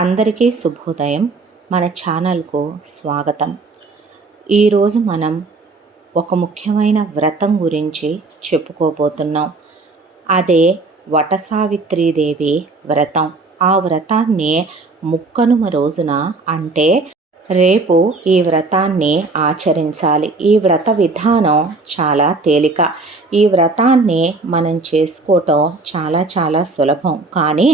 అందరికీ శుభోదయం. మన ఛానల్కు స్వాగతం. ఈరోజు మనం ఒక ముఖ్యమైన వ్రతం గురించి చెప్పుకోబోతున్నాం. అదే వటసావిత్రీదేవి వ్రతం. ఆ వ్రతాన్ని ముక్కనుమ రోజున అంటే రేపు ఈ వ్రతాన్ని ఆచరించాలి. ఈ వ్రత విధానం చాలా తేలిక. ఈ వ్రతాన్ని మనం చేసుకోవటం చాలా సులభం. కానీ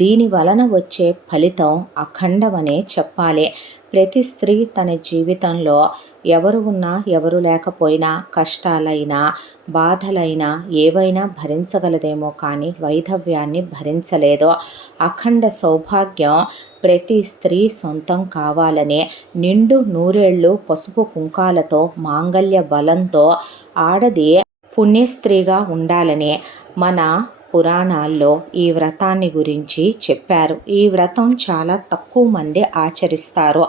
దీని వలన వచ్చే ఫలితం అఖండమనే చెప్పాలి. ప్రతి స్త్రీ తన జీవితంలో ఎవరు ఉన్నా ఎవరు లేకపోయినా కష్టాలైనా బాధలైనా ఏవైనా భరించగలదేమో కానీ వైధవ్యాన్ని భరించలేదు. అఖండ సౌభాగ్యం ప్రతి స్త్రీ సొంతం కావాలనే నిండు నూరేళ్లు పసుపు కుంకాలతో మాంగళ్య బలంతో ఆడది పుణ్యస్త్రీగా ఉండాలనే మన పురాణాల్లో ఈ వ్రతాన్ని గురించి చెప్పారు. ఈ వ్రతం చాలా తక్కువ మంది ఆచరిస్తారు.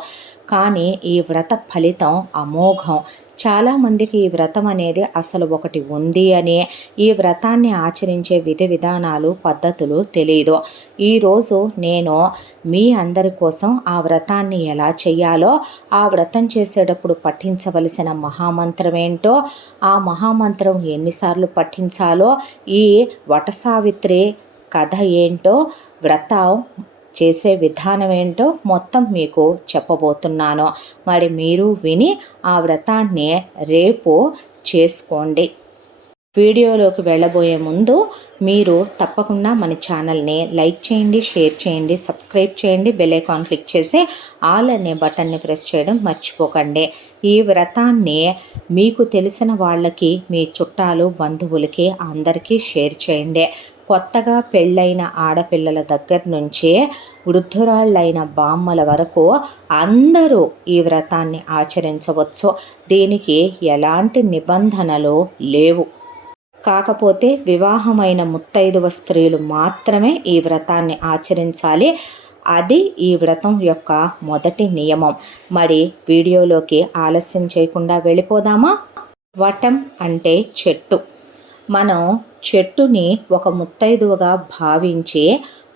కానీ ఈ వ్రత ఫలితం అమోఘం. చాలామందికి ఈ వ్రతం అనేది అసలు ఒకటి ఉంది అని, ఈ వ్రతాన్ని ఆచరించే విధి విధానాలు పద్ధతులు తెలియదు. ఈరోజు నేను మీ అందరి కోసం ఆ వ్రతాన్ని ఎలా చేయాలో, ఆ వ్రతం చేసేటప్పుడు పఠించవలసిన మహామంత్రం ఏంటో, ఆ మహామంత్రం ఎన్నిసార్లు పఠించాలో, ఈ వటసావిత్రి కథ ఏంటో, వ్రతం చేసే విధానం ఏంటో మొత్తం మీకు చెప్పబోతున్నాను. మరి మీరు విని ఆ వ్రతాన్ని రేపు చేసుకోండి. వీడియోలోకి వెళ్ళబోయే ముందు మీరు తప్పకుండా మన ఛానల్ని లైక్ చేయండి, షేర్ చేయండి, సబ్స్క్రైబ్ చేయండి, బెల్ ఐకాన్ క్లిక్ చేసి ఆల్ అనే బటన్ని ప్రెస్ చేయడం మర్చిపోకండి. ఈ వ్రతాన్ని మీకు తెలిసిన వాళ్ళకి, మీ చుట్టాలు బంధువులకి అందరికీ షేర్ చేయండి. కొత్తగా పెళ్ళైన ఆడపిల్లల దగ్గర నుంచి వృద్ధురాళ్ళైన బామ్మల వరకు అందరూ ఈ వ్రతాన్ని ఆచరించవచ్చు. దీనికి ఎలాంటి నిబంధనలు లేవు. కాకపోతే వివాహమైన ముత్తైదువ స్త్రీలు మాత్రమే ఈ వ్రతాన్ని ఆచరించాలి. అది ఈ వ్రతం యొక్క మొదటి నియమం. మరి వీడియోలోకి ఆలస్యం చేయకుండా వెళ్ళిపోదామా? వటం అంటే చెట్టు. మనం చెట్టుని ఒక ముత్తైదువగా భావించి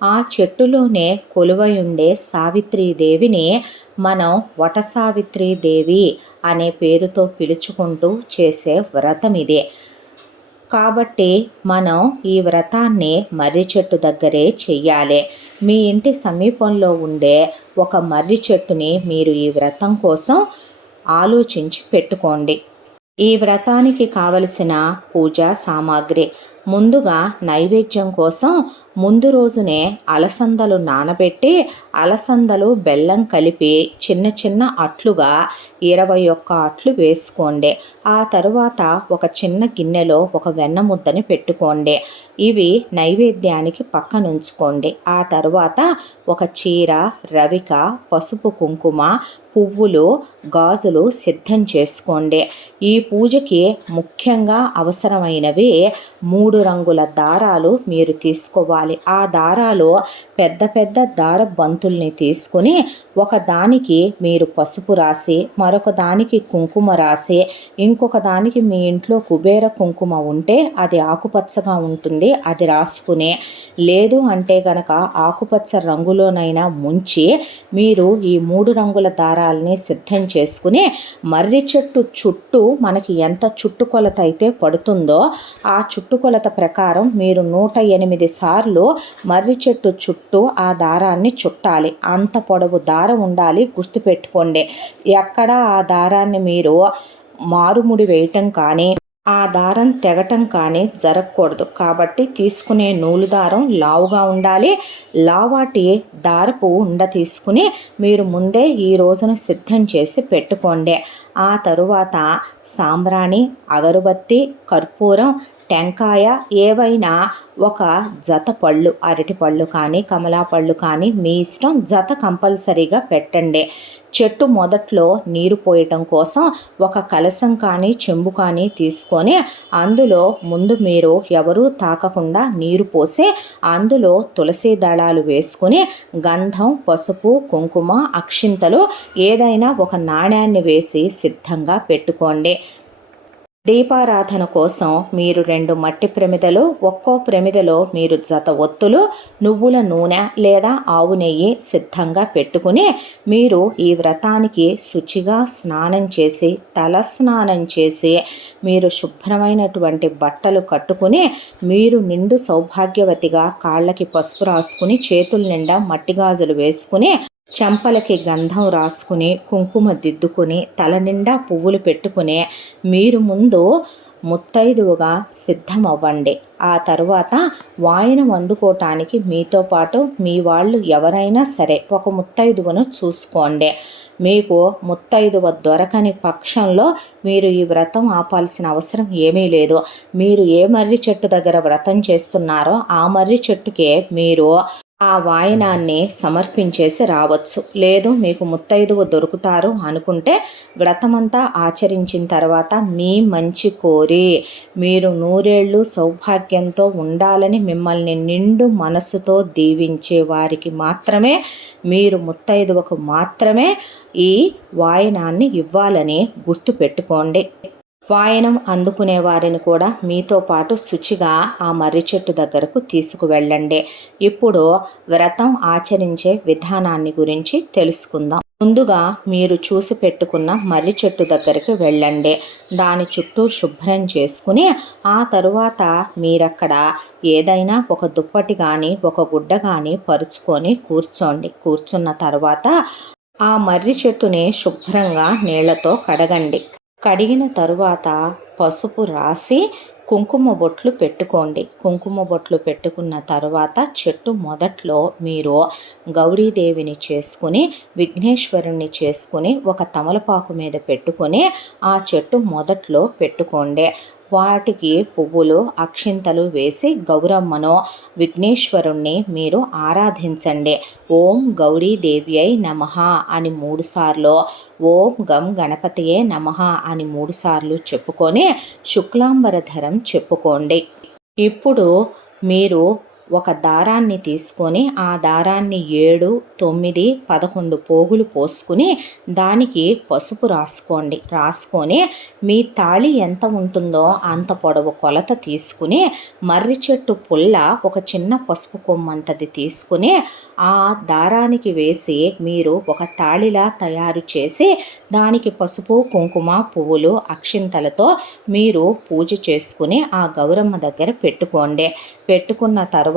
ఆ చెట్టులోనే కొలువై ఉండే సావిత్రీదేవిని మనం వటసావిత్రీదేవి అనే పేరుతో పిలుచుకుంటూ చేసే వ్రతం ఇదే. కాబట్టి మనం ఈ వ్రతాన్ని మర్రి చెట్టు దగ్గరే చెయ్యాలి. మీ ఇంటి సమీపంలో ఉండే ఒక మర్రి చెట్టుని మీరు ఈ వ్రతం కోసం ఆలోచించి పెట్టుకోండి. ఈ వ్రతానికి కావలసిన పూజా సామాగ్రి. ముందుగా నైవేద్యం కోసం ముందు రోజునే అలసందలు నానబెట్టి అలసందలు బెల్లం కలిపి చిన్న అట్లుగా 21 అట్లు వేసుకోండి. ఆ తరువాత ఒక చిన్న గిన్నెలో ఒక వెన్న ముద్దని పెట్టుకోండి. ఇవి నైవేద్యానికి పక్కనుంచుకోండి. ఆ తరువాత ఒక చీర, రవిక, పసుపు కుంకుమ, పువ్వులు, గాజులు సిద్ధం చేసుకోండి. ఈ పూజకి ముఖ్యంగా అవసరమైనవి 3 రంగుల దారాలు మీరు తీసుకోవాలి. ఆ దారాలు పెద్ద దార బంతుల్ని తీసుకుని ఒక దానికి మీరు పసుపు రాసి, మరొక దానికి కుంకుమ రాసి, ఇంకొక దానికి మీ ఇంట్లో కుబేర కుంకుమ ఉంటే అది ఆకుపచ్చగా ఉంటుంది, అది రాసుకుని, లేదు అంటే గనక ఆకుపచ్చ రంగులోనైనా ముంచి మీరు ఈ 3 రంగుల దారాలని సిద్ధం చేసుకుని మర్రి చెట్టు చుట్టూ మనకి ఎంత చుట్టుకొలత అయితే పడుతుందో ఆ చుట్టుకొలత ప్రకారం మీరు 108 సార్లు మర్రి చెట్టు చుట్టూ ఆ దారాన్ని చుట్టాలి. అంత పొడవు దారం ఉండాలి, గుర్తుపెట్టుకోండి. ఎక్కడ ఆ దారాన్ని మీరు మారుముడి వేయటం కానీ ఆ దారం తెగటం కానీ జరగకూడదు. కాబట్టి తీసుకునే నూలు దారం లావుగా ఉండాలి. లావాటి దారపు ఉండ తీసుకుని మీరు ముందే ఈ రోజున సిద్ధం చేసి పెట్టుకోండి. ఆ తరువాత సాంబ్రాణి, అగరుబత్తి, కర్పూరం, టెంకాయ, ఏవైనా ఒక జత పళ్ళు, అరటి పళ్ళు కానీ కమలా పళ్ళు కానీ మీ ఇష్టం, జత కంపల్సరీగా పెట్టండి. చెట్టు మొదట్లో నీరు పోయటం కోసం ఒక కలశం కానీ చెంబు కానీ తీసుకొని అందులో ముందు మీరు ఎవరూ తాకకుండా నీరు పోసి అందులో తులసి దళాలు వేసుకొని గంధం, పసుపు, కుంకుమ, అక్షింతలు ఏదైనా ఒక నాణ్యాన్ని వేసి సిద్ధంగా పెట్టుకోండి. దీపారాధన కోసం మీరు 2 మట్టి ప్రమిదలు, ఒక్కో ప్రమిదలో మీరు జత ఒత్తులు, నువ్వుల నూనె లేదా ఆవు నెయ్యి సిద్ధంగా పెట్టుకుని మీరు ఈ వ్రతానికి శుచిగా స్నానం చేసి, తల స్నానం చేసి, మీరు శుభ్రమైనటువంటి బట్టలు కట్టుకుని, మీరు నిండు సౌభాగ్యవతిగా కాళ్ళకి పసుపు రాసుకుని, చేతుల నిండా మట్టి గాజులు వేసుకుని, చెంపలకి గంధం రాసుకుని, కుంకుమ దిద్దుకుని, తల నిండా పువ్వులు పెట్టుకుని మీరు ముందు ముత్తైదువుగా సిద్ధమవ్వండి. ఆ తరువాత వాయనం అందుకోవటానికి మీతో పాటు మీ వాళ్ళు ఎవరైనా సరే ఒక ముత్తైదువును చూసుకోండి. మీకు ముత్తైదువ దొరకని పక్షంలో మీరు ఈ వ్రతం ఆపాల్సిన అవసరం ఏమీ లేదు. మీరు ఏ మర్రి చెట్టు దగ్గర వ్రతం చేస్తున్నారో ఆ మర్రి చెట్టుకే మీరు ఆ వాయనాన్ని సమర్పించేసి రావచ్చు. లేదు మీకు ముత్తైదువు దొరుకుతారు అనుకుంటే వ్రతమంతా ఆచరించిన తర్వాత మీ మంచి కోరి మీరు నూరేళ్ళు సౌభాగ్యంతో ఉండాలని మిమ్మల్ని నిండు మనసుతో దీవించే వారికి మాత్రమే మీరు ముత్తైదువకు మాత్రమే ఈ వాయనాన్ని ఇవ్వాలని గుర్తుపెట్టుకోండి. వాయనం అందుకునే వారిని కూడా మీతో పాటు శుచిగా ఆ మర్రి చెట్టు దగ్గరకు తీసుకువెళ్ళండి. ఇప్పుడు వ్రతం ఆచరించే విధానాన్ని గురించి తెలుసుకుందాం. ముందుగా మీరు చూసి పెట్టుకున్న మర్రి చెట్టు దగ్గరికి వెళ్ళండి. దాని చుట్టూ శుభ్రం చేసుకుని ఆ తరువాత మీరక్కడ ఏదైనా ఒక దుప్పటి కానీ ఒక గుడ్డ కానీ పరుచుకొని కూర్చోండి. కూర్చున్న తర్వాత ఆ మర్రి చెట్టుని శుభ్రంగా నీళ్లతో కడగండి. కడిగిన తరువాత పసుపు రాసి కుంకుమ బొట్లు పెట్టుకోండి. కుంకుమ బొట్లు పెట్టుకున్న తరువాత చెట్టు మొదట్లో మీరు గౌరీదేవిని చేసుకుని, విఘ్నేశ్వరుణ్ణి చేసుకుని ఒక తమలపాకు మీద పెట్టుకొని ఆ చెట్టు మొదట్లో పెట్టుకోండి. వాటికి పువ్వులు, అక్షింతలు వేసి గౌరమ్మను, విఘ్నేశ్వరుణ్ణి మీరు ఆరాధించండి. ఓం గౌరీదేవ్యై నమః అని 3 సార్లు, ఓం గం గణపతియే నమః అని 3 సార్లు చెప్పుకొని శుక్లాంబరధరం చెప్పుకోండి. ఇప్పుడు మీరు ఒక దారాన్ని తీసుకొని ఆ దారాన్ని 7, 9, 11 పోగులు పోసుకుని దానికి పసుపు రాసుకోండి. రాసుకొని మీ తాళి ఎంత ఉంటుందో అంత పొడవు కొలత తీసుకుని మర్రి చెట్టు పుల్ల ఒక చిన్న పసుపు కొమ్మంతది తీసుకుని ఆ దారానికి వేసి మీరు ఒక తాళిలా తయారు చేసి దానికి పసుపు, కుంకుమ, పువ్వులు, అక్షింతలతో మీరు పూజ చేసుకుని ఆ గౌరమ్మ దగ్గర పెట్టుకోండి. పెట్టుకున్న తర్వాత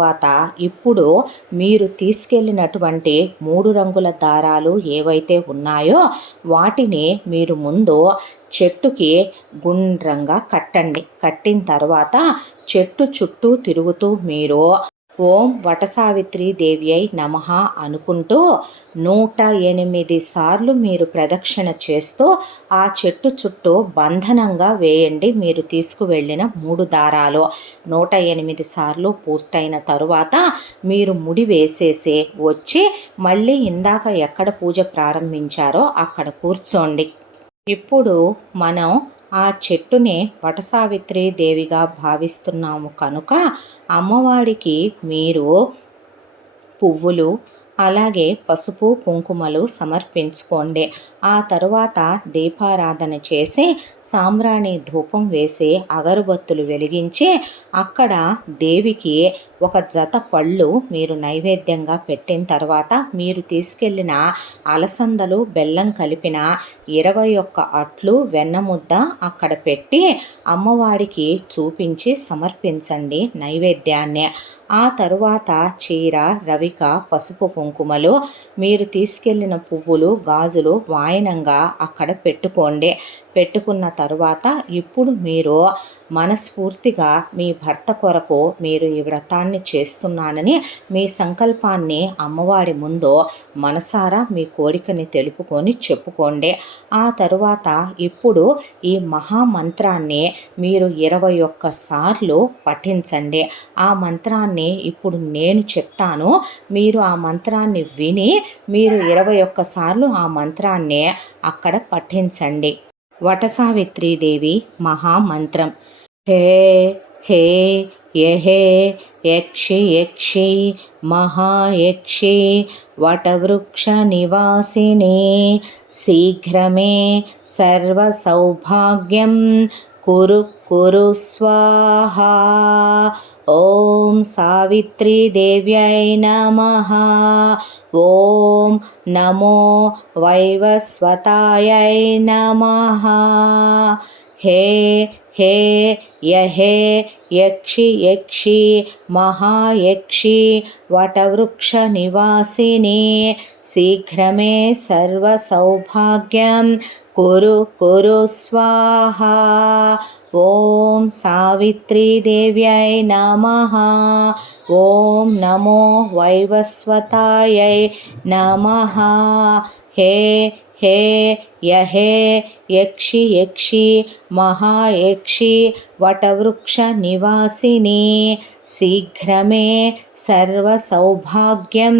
ఇప్పుడు మీరు తీసుకెళ్ళినటువంటి 3 రంగుల దారాలు ఏవైతే ఉన్నాయో వాటిని మీరు ముందు చెట్టుకి గుండ్రంగా కట్టండి. కట్టిన తర్వాత చెట్టు చుట్టూ తిరుగుతూ మీరు ఓం వటసావిత్రి దేవ్యై నమః అనుకుంటూ 108 సార్లు మీరు ప్రదక్షిణ చేస్తూ ఆ చెట్టు చుట్టూ బంధనంగా వేయండి. మీరు తీసుకువెళ్ళిన 3 దారాలు 108 సార్లు పూర్తయిన తరువాత మీరు ముడి వేసేసి వచ్చి మళ్ళీ ఇందాక ఎక్కడ పూజ ప్రారంభించారో అక్కడ కూర్చోండి. ఇప్పుడు మనం ఆ చెట్టుని వటసావిత్రి దేవిగా భావిస్తున్నాము కనుక అమ్మవారికి మీరు పువ్వులు అలాగే పసుపు, కుంకుమలు సమర్పించుకోండి. ఆ తరువాత దీపారాధన చేసి సాంబ్రాణి ధూపం వేసి అగరబత్తులు వెలిగించి అక్కడ దేవికి ఒక జత పళ్ళు మీరు నైవేద్యంగా పెట్టిన తర్వాత మీరు తీసుకెళ్ళిన అలసందలు, బెల్లం కలిపిన 21 అట్లు, వెన్నముద్ద అక్కడ పెట్టి అమ్మవారికి చూపించి సమర్పించండి నైవేద్యాన్ని. ఆ తరువాత చీర, రవిక, పసుపు, కుంకుమలు, మీరు తీసుకెళ్ళిన పువ్వులు, గాజులు వాయనంగా అక్కడ పెట్టుకోండి. పెట్టుకున్న తరువాత ఇప్పుడు మీరు మనస్ఫూర్తిగా మీ భర్త కొరకు మీరు ఈ వ్రతాన్ని చేస్తున్నానని మీ సంకల్పాన్ని అమ్మవారి ముందు మనసారా మీ కోరికని తెలుపుకొని చెప్పుకోండి. ఆ తరువాత ఇప్పుడు ఈ మహామంత్రాన్ని మీరు 21 సార్లు పఠించండి. ఆ మంత్రాన్ని ఇప్పుడు నేను చెప్తాను. మీరు ఆ మంత్రాన్ని విని మీరు 21 సార్లు ఆ మంత్రాన్ని అక్కడ పఠించండి. వటసావిత్రీదేవి మహామంత్రం. హే హే యహే యక్షి యక్షి మహాయక్షి వటవృక్ష నివాసిని శీఘ్రమే సర్వసౌభాగ్యం కురు కురు స్వాహా. ఓం సావిత్రీ దేవ్యై నమః. ఓం నమో వైవస్వతాయై నమః. హే హే యహే యక్షి యక్షి మహాయక్షి వటవృక్ష నివాసిని శీఘ్రమే సర్వసౌభాగ్యం కురు కురు స్వాహా. ఓం సావిత్రీ దేవ్యై నమః. ఓం నమో వైవస్వతాయై నమః. హే హే యహే యక్షి యక్షి మహాయక్షి వటవృక్ష నివాసిని శీఘ్రమే సర్వసౌభాగ్యం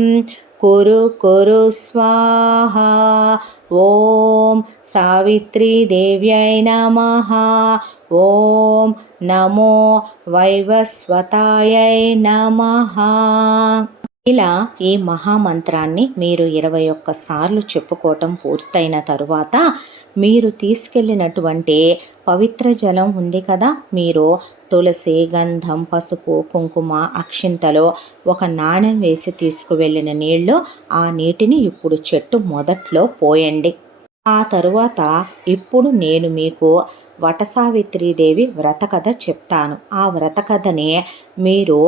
కురు కురు స్వాహా. ఓం సావిత్రీ దేవ్యై నమః. ఓం నమో వైవస్వతాయై నమః. ఇలా ఈ మహామంత్రాన్ని మీరు 21 సార్లు చెప్పుకోవటం పూర్తయిన తరువాత మీరు తీసుకెళ్ళినటువంటి పవిత్ర జలం ఉంది కదా, మీరు తులసి, గంధం, పసుపు, కుంకుమ, అక్షింతలో ఒక నాణెం వేసి తీసుకువెళ్ళిన నీళ్ళు, ఆ నీటిని ఇప్పుడు చెట్టు మొదట్లో పోయండి. ఆ తరువాత ఇప్పుడు నేను మీకు వటసావిత్రీదేవి వ్రతకథ చెప్తాను. ఆ వ్రతకథని మీరు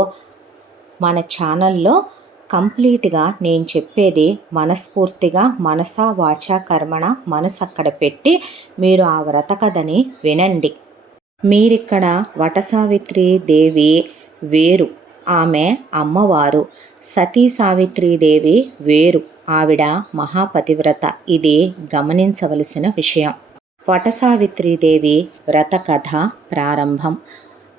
మన ఛానల్లో కంప్లీట్గా నేను చెప్పేది మనస్ఫూర్తిగా మనసా వాచా కర్మణ మనసు అక్కడ పెట్టి మీరు ఆ వ్రతకథని వినండి. మీరిక్కడ వటసావిత్రి దేవి వేరు, ఆమె అమ్మవారు. సతీ సావిత్రీదేవి వేరు, ఆవిడ మహాపతివ్రత. ఇది గమనించవలసిన విషయం. వటసావిత్రీదేవి వ్రతకథ ప్రారంభం.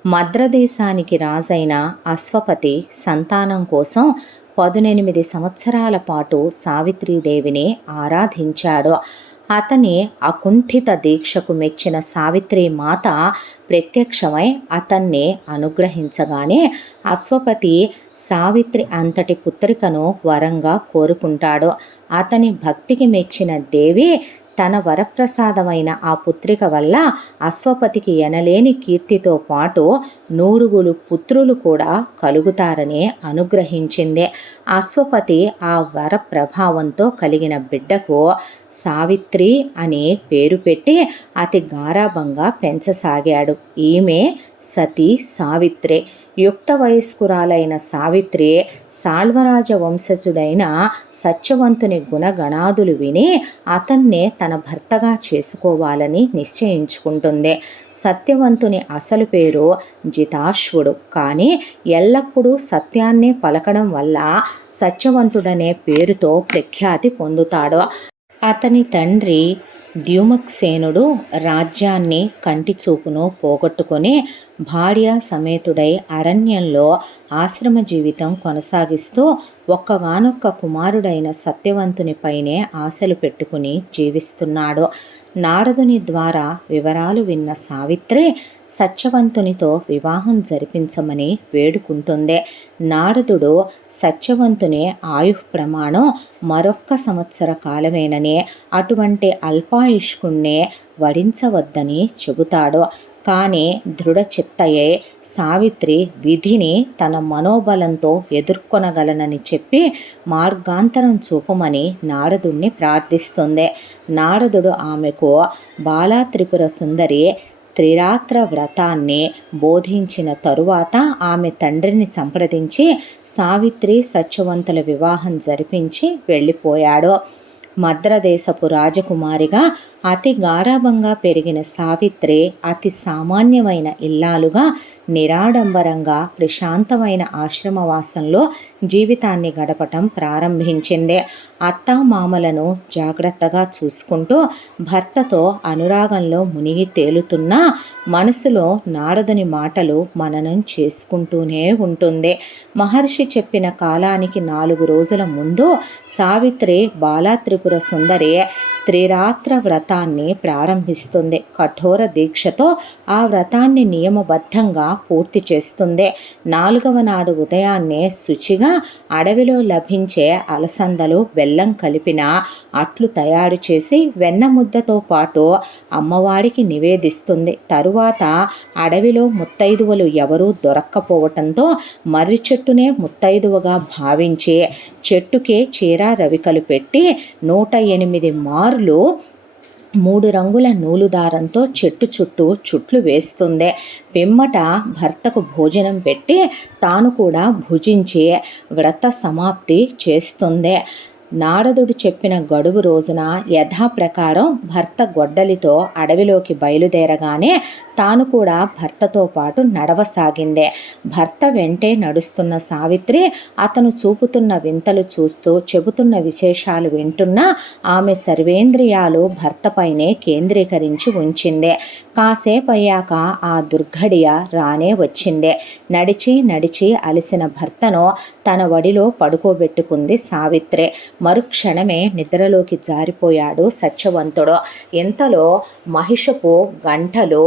మద్రదేశానికి రాజైన అశ్వపతి సంతానం కోసం 18 సంవత్సరాల పాటు సావిత్రీదేవిని ఆరాధించాడు. అతని అకుంఠిత దీక్షకు మెచ్చిన సావిత్రి మాత ప్రత్యక్షమై అతన్ని అనుగ్రహించగానే అశ్వపతి సావిత్రి అంతటి పుత్రికను వరంగా కోరుకుంటాడు. అతని భక్తికి మెచ్చిన దేవి తన వరప్రసాదమైన ఆ పుత్రిక వల్ల అశ్వపతికి ఎనలేని కీర్తితో పాటు 100 పుత్రులు కూడా కలుగుతారని అనుగ్రహించింది. అశ్వపతి ఆ వర ప్రభావంతో కలిగిన బిడ్డకు సావిత్రి అని పేరు పెట్టి అతి గారాభంగా పెంచసాగాడు. ఈమె సతీ సావిత్రి. యుక్త వయస్కురాలైన సావిత్రి సాల్వరాజ వంశజుడైన సత్యవంతుని గుణగణాదులు విని అతన్నే తన భర్తగా చేసుకోవాలని నిశ్చయించుకుంటుంది. సత్యవంతుని అసలు పేరు జితాశ్వుడు, కానీ ఎల్లప్పుడూ సత్యాన్నే పలకడం వల్ల సత్యవంతుడనే పేరుతో ప్రఖ్యాతి పొందుతాడు. అతని తండ్రి ద్యుమత్సేనుడు రాజ్యాన్ని కంటి చూపును పోగొట్టుకొని భార్య సమేతుడై అరణ్యంలో ఆశ్రమ జీవితం కొనసాగిస్తూ ఒక్కగానొక్క కుమారుడైన సత్యవంతునిపైనే ఆశలు పెట్టుకుని జీవిస్తున్నాడు. నారదుని ద్వారా వివరాలు విన్న సావిత్రి సత్యవంతునితో వివాహం జరిపించమని వేడుకుంటుంది. నారదుడు సత్యవంతుని ఆయుః ప్రమాణం మరొక్క సంవత్సర కాలమేనని, అటువంటి అల్పాయుష్కుణ్ణే వరించవద్దని చెబుతాడు. కానీ దృఢచిత్తయే సావిత్రి విధిని తన మనోబలంతో ఎదుర్కొనగలనని చెప్పి మార్గాంతరం చూపమని నారదుణ్ణి ప్రార్థిస్తుంది. నారదుడు ఆమెకు బాలా త్రిపుర సుందరి త్రిరాత్ర వ్రతాన్ని బోధించిన తరువాత ఆమె తండ్రిని సంప్రదించి సావిత్రి సత్యవంతుల వివాహం జరిపించి వెళ్ళిపోయాడు. మద్రదేశపు రాజకుమారిగా అతి గారాభంగా పెరిగిన సావిత్రి అతి సామాన్యమైన ఇల్లాలుగా నిరాడంబరంగా ప్రశాంతమైన ఆశ్రమవాసంలో జీవితాన్ని గడపటం ప్రారంభించింది. అత్తామామలను జాగ్రత్తగా చూసుకుంటూ భర్తతో అనురాగంలో మునిగి తేలుతున్నా మనసులో నారదుని మాటలు మననం చేసుకుంటూనే ఉంటుంది. మహర్షి చెప్పిన కాలానికి 4 రోజుల ముందు సావిత్రి బాలా త్రిపుర సుందరి త్రిరాత్ర వ్రతాన్ని ప్రారంభిస్తుంది. కఠోర దీక్షతో ఆ వ్రతాన్ని నియమబద్ధంగా పూర్తి చేస్తుంది. 4వ నాడు ఉదయాన్నే శుచిగా అడవిలో లభించే అలసందలు, బెల్లం కలిపిన అట్లు తయారు చేసి వెన్న ముద్దతో పాటు అమ్మవారికి నివేదిస్తుంది. తరువాత అడవిలో ముత్తైదువలు ఎవరూ దొరక్కపోవటంతో మర్రి చెట్టునే ముత్తైదువగా భావించి చెట్టుకే చీరా రవికలు పెట్టి 108 మార్లు 3 రంగుల నూలు దారంతో చెట్టు చుట్టూ చుట్లు వేస్తుంది. పిమ్మట భర్తకు భోజనం పెట్టి తాను కూడా భుజించి వ్రత సమాప్తి చేస్తుంది. నారదుడు చెప్పిన గడువు రోజున యథాప్రకారం భర్త గొడ్డలితో అడవిలోకి బయలుదేరగానే తాను కూడా భర్తతో పాటు నడవసాగిందే. భర్త వెంటే నడుస్తున్న సావిత్రి అతను చూపుతున్న వింతలు చూస్తూ చెబుతున్న విశేషాలు వింటున్నా ఆమె సర్వేంద్రియాలు భర్తపైనే కేంద్రీకరించి ఉంచిందే. కాసేపయ్యాక ఆ దుర్ఘడియ రానే వచ్చిందే. నడిచి అలసిన భర్తను తన వడిలో పడుకోబెట్టుకుంది సావిత్రి. మరుక్షణమే నిద్రలోకి జారిపోయాడు సత్యవంతుడు. ఇంతలో మహిషపు గంటలు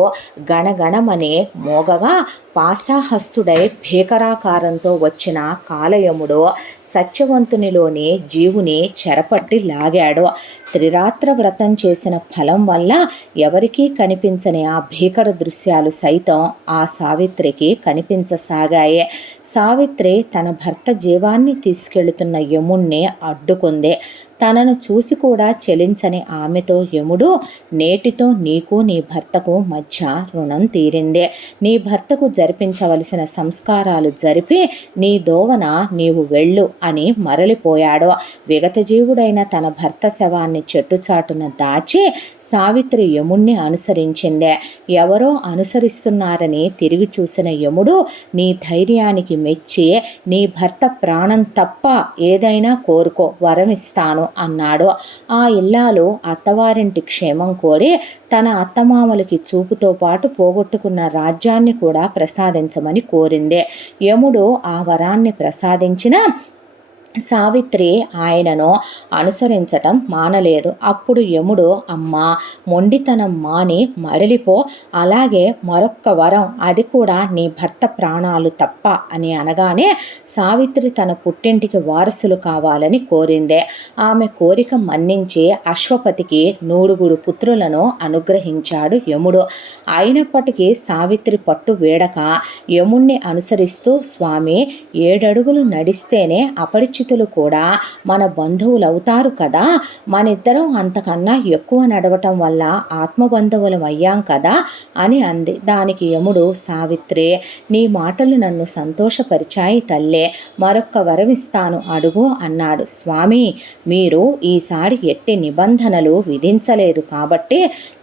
గణగణమని మోగగా పాశాహస్తుడై భీకరాకారంతో వచ్చిన కాలయముడు సత్యవంతునిలోని జీవుని చెరపట్టి లాగాడు. త్రిరాత్ర వ్రతం చేసిన ఫలం వల్ల ఎవరికీ కనిపించని ఆ భీకర దృశ్యాలు సైతం ఆ సావిత్రికి కనిపించసాగాయి. సావిత్రి తన భర్త జీవాన్ని తీసుకెళ్తున్న యముణ్ణి అడ్డుకుంది. తనను చూసి కూడా చెలించని ఆమెతో యముడు, నేటితో నీకు నీ భర్తకు మధ్య రుణం తీరిందే. నీ భర్తకు జరిపించవలసిన సంస్కారాలు జరిపి నీ దోవన నీవు వెళ్ళు అని మరలిపోయాడు. విగతజీవుడైన తన భర్త శవాన్ని చెట్టుచాటున దాచి సావిత్రి యముణ్ణి అనుసరించిందే. ఎవరో అనుసరిస్తున్నారని తిరిగి చూసిన యముడు నీ ధైర్యానికి మెచ్చి నీ భర్త ప్రాణం తప్ప ఏదైనా కోరుకో, వరమిస్తాను అన్నాడు. ఆ ఇల్లాలు అత్తవారింటి క్షేమం కోరి తన అత్తమామలకి చూపుతో పాటు పోగొట్టుకున్న రాజ్యాన్ని కూడా ప్రసాదించమని కోరింది. యముడు ఆ వరాన్ని ప్రసాదించిన సావిత్రి ఆయనను అనుసరించటం మానలేదు. అప్పుడు యముడు, అమ్మా, మొండితనం మాని మరలిపో, అలాగే మరొక్క వరం, అది కూడా నీ భర్త ప్రాణాలు తప్ప అని అనగానే సావిత్రి తన పుట్టింటికి వారసులు కావాలని కోరిందే. ఆమె కోరిక మన్నించి అశ్వపతికి 9 పుత్రులను అనుగ్రహించాడు యముడు. అయినప్పటికీ సావిత్రి పట్టు వేడక యముణ్ణి అనుసరిస్తూ, స్వామి, 7 అడుగులు నడిస్తేనే అపరిచితులు కూడా మన బంధువులవుతారు కదా, మనిద్దరం అంతకన్నా ఎక్కువ నడవటం వల్ల ఆత్మబంధువులం అయ్యాం కదా అని అంది. దానికి యముడు, సావిత్రి, నీ మాటలు నన్ను సంతోషపరిచాయి తల్లే, మరొక్క వరమిస్తాను అడుగు అన్నాడు. స్వామి, మీరు ఈసారి ఎట్టి నిబంధనలు విధించలేదు కాబట్టి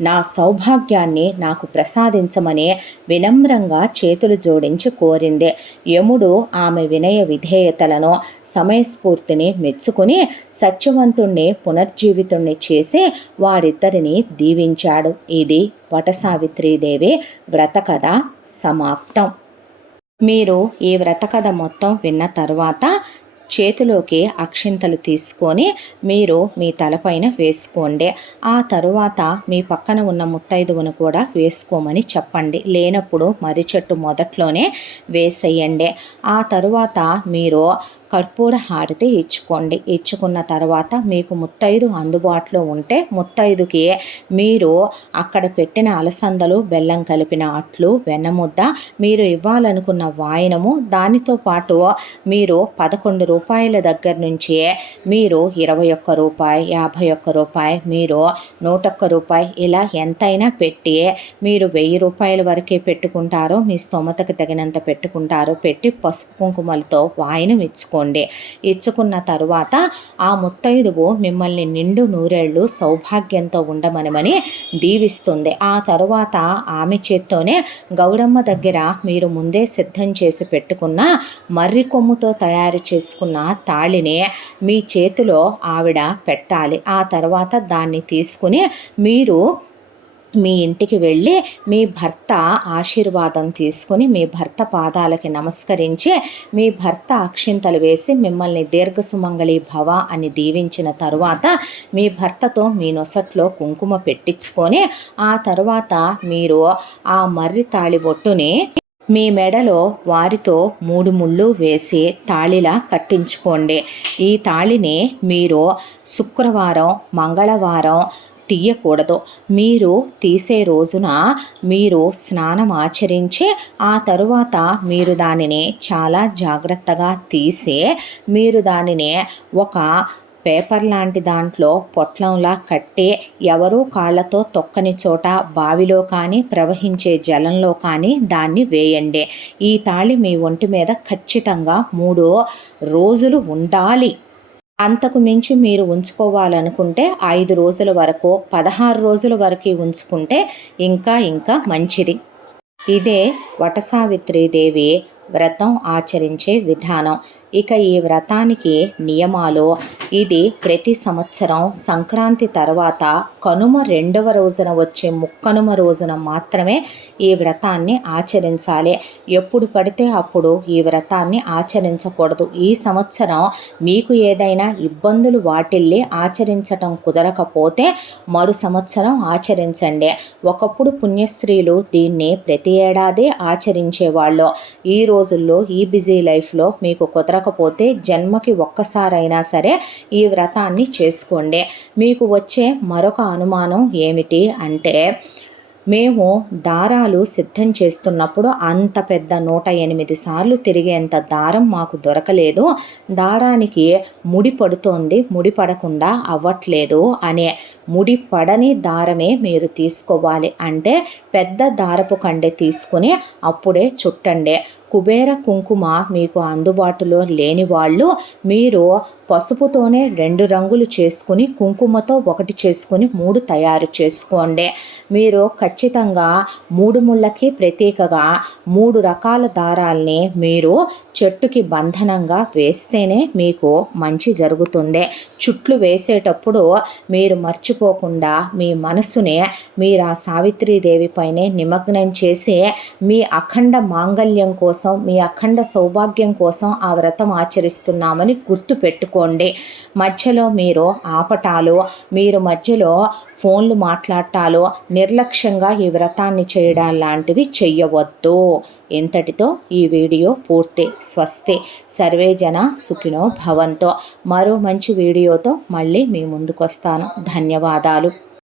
నా సౌభాగ్యాన్ని నాకు ప్రసాదించమని వినమ్రంగా చేతులు జోడించి కోరింది. యముడు ఆమె వినయ విధేయతలను సమయస్ఫూర్తిని మెచ్చుకుని సత్యవంతుణ్ణి పునర్జీవితుణ్ణి చేసి వారిద్దరిని దీవించాడు. ఇది వటసావిత్రీదేవి వ్రతకథ సమాప్తం. మీరు ఈ వ్రతకథ మొత్తం విన్న తర్వాత చేతిలోకి అక్షింతలు తీసుకొని మీరు మీ తలపైన వేసుకోండి. ఆ తరువాత మీ పక్కన ఉన్న ముత్తైదువును కూడా వేసుకోమని చెప్పండి. లేనప్పుడు మర్రి చెట్టు మొదట్లోనే వేసేయండి. ఆ తరువాత మీరు కర్పూర హారతి ఇచ్చుకోండి. ఇచ్చుకున్న తర్వాత మీకు ముత్తైదు అందుబాటులో ఉంటే ముత్తైదుకి మీరు అక్కడ పెట్టిన అలసందలు, బెల్లం కలిపిన అట్లు, వెన్నముద్ద, మీరు ఇవ్వాలనుకున్న వాయనము, దానితో పాటు మీరు 11 రూపాయల దగ్గర నుంచి మీరు 21 రూపాయి, 51 రూపాయి, మీరు 101 రూపాయి, ఇలా ఎంతైనా పెట్టి మీరు 1000 రూపాయల వరకే పెట్టుకుంటారో మీ స్తోమతకు తగినంత పెట్టుకుంటారో పెట్టి పసుపు కుంకుమలతో వాయనం ఇచ్చుకోండి. ఇచ్చుకున్న తరువాత ఆ ముత్తైదువు మిమ్మల్ని నిండు నూరేళ్లు సౌభాగ్యంతో ఉండమని దీవిస్తుంది. ఆ తరువాత ఆమె చేత్తోనే గౌరమ్మ దగ్గర మీరు ముందే సిద్ధం చేసి పెట్టుకున్న మర్రి కొమ్ముతో తయారు చేసుకున్న తాళిని మీ చేతిలో ఆవిడ పెట్టాలి. ఆ తర్వాత దాన్ని తీసుకుని మీరు మీ ఇంటికి వెళ్ళి మీ భర్త ఆశీర్వాదం తీసుకుని మీ భర్త పాదాలకి నమస్కరించి మీ భర్త అక్షింతలు వేసి మిమ్మల్ని దీర్ఘసుమంగళి భవ అని దీవించిన తరువాత మీ భర్తతో మీ నొసట్లో కుంకుమ పెట్టించుకొని ఆ తరువాత మీరు ఆ మర్రి తాళిబొట్టుని మీ మెడలో వారితో 3 ముళ్ళు వేసి తాళిలా కట్టించుకోండి. ఈ తాళిని మీరు శుక్రవారం, మంగళవారం తీయకూడదు. మీరు తీసే రోజున మీరు స్నానం ఆచరించి ఆ తరువాత మీరు దానిని చాలా జాగ్రత్తగా తీసి మీరు దానిని ఒక పేపర్ లాంటి దాంట్లో పొట్లంలా కట్టి ఎవరూ కాళ్ళతో తొక్కని చోట బావిలో కానీ ప్రవహించే జలంలో కానీ దాన్ని వేయండి. ఈ తాళి మీ ఒంటి మీద ఖచ్చితంగా 3 రోజులు ఉండాలి. అంతకు మించి మీరు ఉంచుకోవాలనుకుంటే 5 రోజుల వరకు 16 రోజుల వరకు ఉంచుకుంటే ఇంకా మంచిది. ఇదే వటసావిత్రీదేవి వ్రతం ఆచరించే విధానం. ఇక ఈ వ్రతానికి నియమాలు, ఇది ప్రతి సంవత్సరం సంక్రాంతి తర్వాత కనుమ 2వ రోజున వచ్చే ముక్కనుమ రోజున మాత్రమే ఈ వ్రతాన్ని ఆచరించాలి. ఎప్పుడు పడితే అప్పుడు ఈ వ్రతాన్ని ఆచరించకూడదు. ఈ సంవత్సరం మీకు ఏదైనా ఇబ్బందులు వాటిల్లి ఆచరించటం కుదరకపోతే మరు సంవత్సరం ఆచరించండి. ఒకప్పుడు పుణ్యస్త్రీలు దీన్ని ప్రతి ఏడాది ఆచరించేవాళ్ళు. ఈ రోజుల్లో ఈ బిజీ లైఫ్లో మీకు కుదరకపోతే జన్మకి ఒక్కసారైనా సరే ఈ వ్రతాన్ని చేసుకోండి. మీకు వచ్చే మరొక అనుమానం ఏమిటి అంటే, మేము దారాలు సిద్ధం చేస్తున్నప్పుడు అంత పెద్ద 108 సార్లు తిరిగేంత దారం మాకు దొరకలేదు, దారానికి ముడి పడుతోంది, ముడి పడకుండా అవ్వట్లేదు అనే. ముడి పడని దారమే మీరు తీసుకోవాలి. అంటే పెద్ద దారపు కండె తీసుకుని అప్పుడే చుట్టండి. కుబేర కుంకుమ మీకు అందుబాటులో లేని వాళ్ళు మీరు పసుపుతోనే 2 రంగులు చేసుకుని కుంకుమతో 1 చేసుకుని 3 తయారు చేసుకోండి. మీరు ఖచ్చితంగా 3 ముళ్ళకి ప్రతీకగా 3 రకాల దారాల్ని మీరు చెట్టుకి బంధనంగా వేస్తేనే మీకు మంచి జరుగుతుంది. చుట్లు వేసేటప్పుడు మీరు మర్చిపోకుండా మీ మనసునే మీరు ఆ సావిత్రీదేవి పైనే నిమగ్నం చేసి మీ అఖండ మాంగళ్యం కోసం, మీ అఖండ సౌభాగ్యం కోసం ఆ వ్రతం ఆచరిస్తున్నామని గుర్తు పెట్టుకోండి. మధ్యలో మీరు ఆపటాలు, మీరు మధ్యలో ఫోన్లు మాట్లాడటాలు, నిర్లక్ష్యంగా ఈ వ్రతాన్ని చేయడం లాంటివి చెయ్యవద్దు. ఇంతటితో ఈ వీడియో పూర్తి. స్వస్తి. సర్వే జన సుఖినో భవంతో. మరో మంచి వీడియోతో మళ్ళీ మీ ముందుకు వస్తాను. ధన్యవాదాలు.